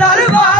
दरवाजे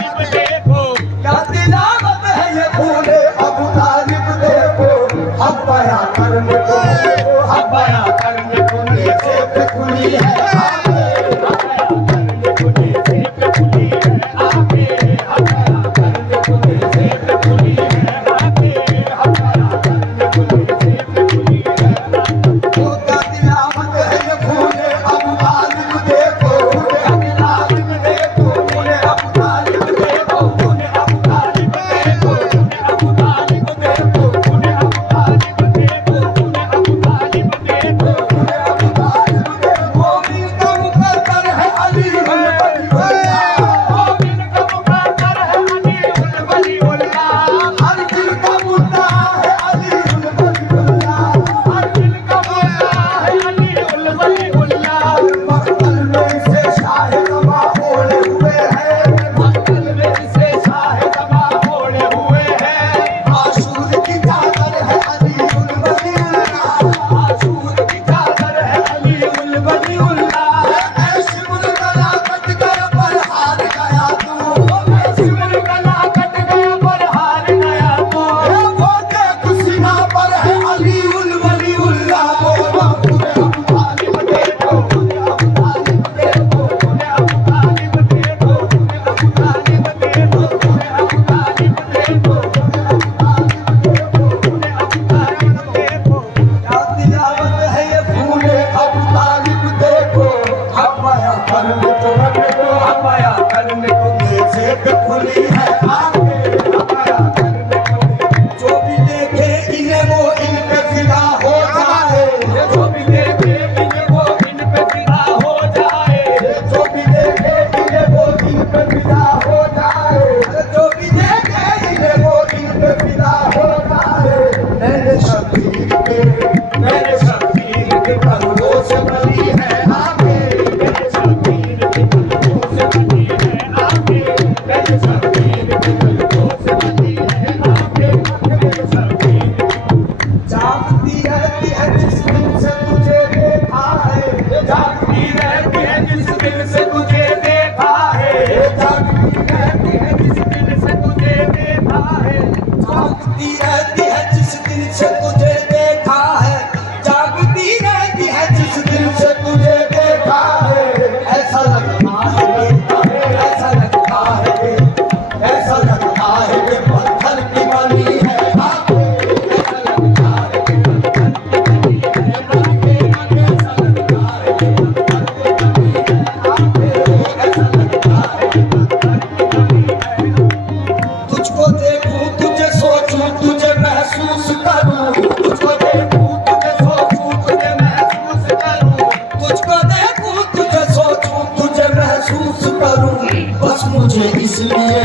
क्या तिलावत है ये फूले अबू तालिब देखो। महसूस करूं, तुझको देखूं तुझे सोचूं तुझे महसूस करूं, तुझको देखूं तुझे सोचूं तुझे महसूस करूं। बस मुझे इसलिए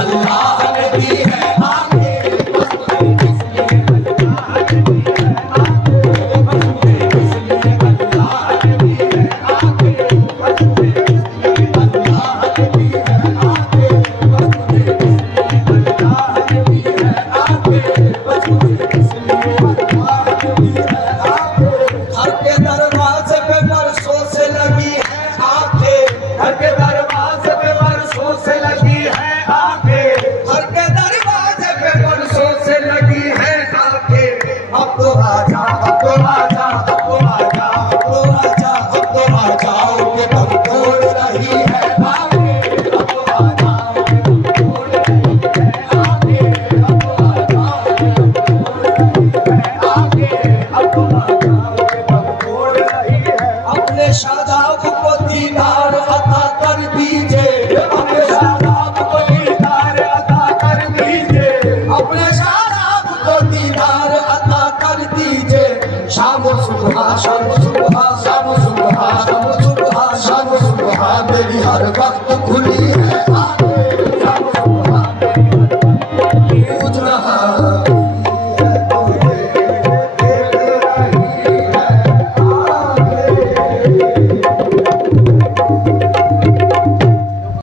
अल्लाह ने दी है आंखें, बस मुझे इसलिए अल्लाह ने दी है आंखें, बस मुझे इसलिए अल्लाह ने दी है आंखें, बस मुझे इसलिए अल्लाह ने दी है आंखें, बस मुझे इसलिए अल्लाह ने दी है आंखें, बस मुझे इसलिए अल्लाह ने दी है आंखें। घर के दरवाजे पे बरसों से लगी है आंखें, घर के दरवाजे पे बरसों से लगी है आंखें, घर के दरवाजे पे बरसों से लगी है आंखें। अब तो आजा, अब तो आजा, अब तो आजा, अब तो आजा, अब तो आजा, के दम तोड़ रही है आंखें, अब तो आजा, के दम तोड़ रही है आंखें, अब तो आजा, के दम तोड़ रही है आंखें, अब तो आजा, के दम तोड़ रही है। अपने शादाब को दीदार अता कर दीजिए, अपने शादाब को दीदार अता कर दीजिए, अपने शादाब को दीदार अता कर दीजिए। शाम सुबह शाम सुबह शाम सुबह शाम सुबह शाम सुबह मेरी हर वक्त खुली है।